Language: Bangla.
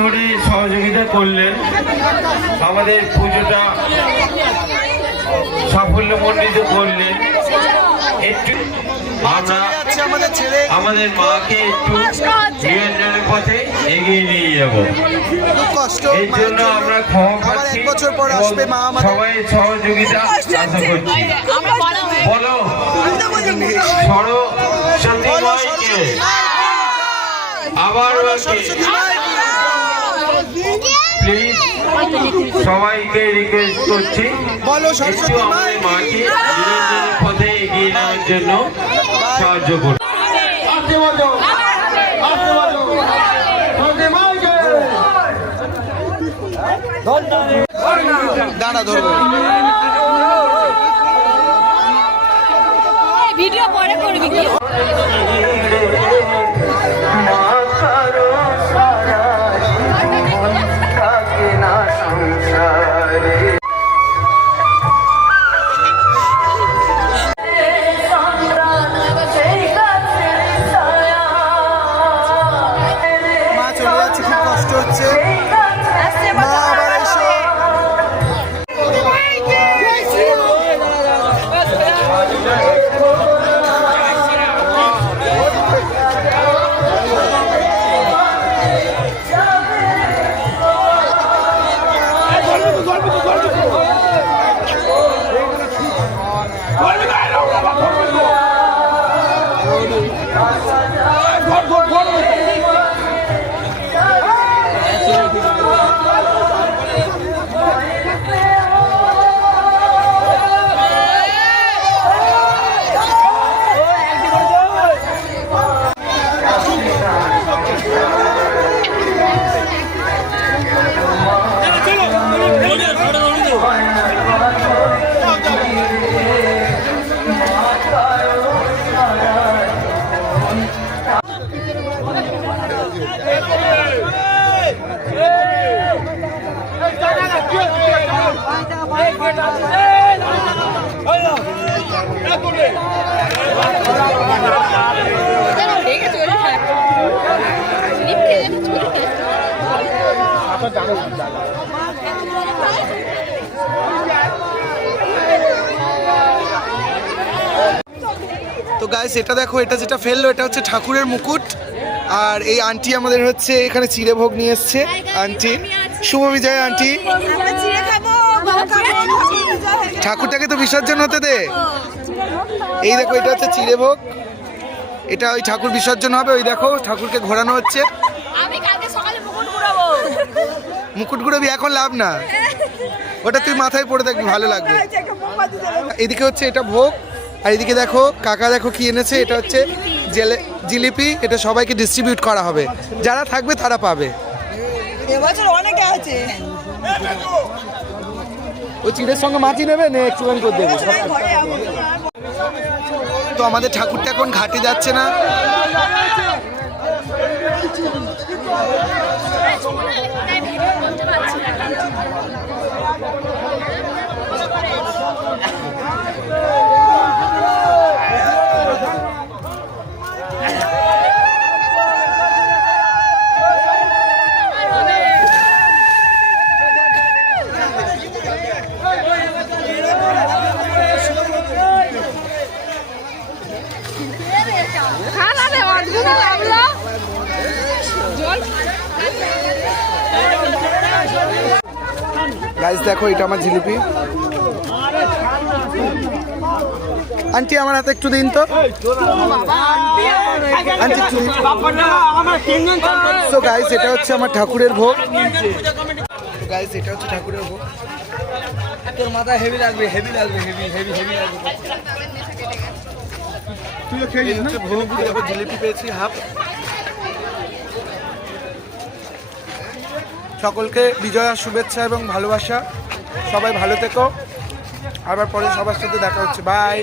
ধরে সহযোগিতা করলেন, আমাদের পুজোটা সাফল্যমণ্ডিত করলেন। একটু আমরা আমাদের মাকে একটু নিরঞ্জনের পথে এগিয়ে নিয়ে যাব, এর জন্য আমরা ক্ষমা পাচ্ছি। সবাই সহযোগিতা আশা করছি। বলো সরস্বতী মাইকে আবার প্লিজ সবাইকে রিকোয়েস্ট করছি একটু আমাদের মাকে নিরঞ্জনের পথে এগিয়ে নেওয়ার জন্য সাহায্য করুন। দাঁড়া ধরবো ভিডিও পরে করবি কি? মা চলে যাচ্ছে, খুব কষ্ট হচ্ছে। তো গাইস এটা দেখো, এটা যেটা ফেললো এটা হচ্ছে ঠাকুরের মুকুট। আর এই আন্টি আমাদের হচ্ছে এখানে চিড়ে ভোগ নিয়ে এসছে। আন্টি শুভ বিজয়। আন্টি ঠাকুরটাকে তো বিসর্জন হতে দে। এই দেখো এটা হচ্ছে চিড়ে ভোগ, এটা ওই ঠাকুর বিসর্জন হবে। ওই দেখো ঠাকুরকে ঘোরানো হচ্ছে। মুকুট ঘুরাবি এখন লাভ না, ওটা তুই মাথায় পড়ে দেখবি, ভালো লাগবে। এদিকে হচ্ছে এটা ভোগ, আর এদিকে দেখো কাকা দেখো কি এনেছে, এটা হচ্ছে জিলিপি। এটা সবাইকে ডিস্ট্রিবিউট করা হবে, যারা থাকবে তারা পাবে। এবছর অনেকে আছে। ওই চিড়ের সঙ্গে মাছি নেবে না একটুখানি করে দেবে। তো আমাদের ঠাকুরটা এখন ঘাটে যাচ্ছে না। গাইস দেখো এটা আমার জিলিপি। আন্টি আমার হাতে একটু দিন তো। আন্টি সো গাইস এটা হচ্ছে আমার ঠাকুরের ভোগ। গাইস এটা হচ্ছে ঠাকুরের ভোগ। তোর মাথা হেভি লাগবে, হেভি লাগবে, হেভি হেভি হেভি লাগবে। তুইও খেয়ে নিস না। ভোগ দেখো জিলিপি পেয়েছি হাফ। সকলকে বিজয়ার শুভেচ্ছা এবং ভালোবাসা। সবাই ভালো থেকো, আবার পরে সবার সাথে দেখা হচ্ছে। বাই।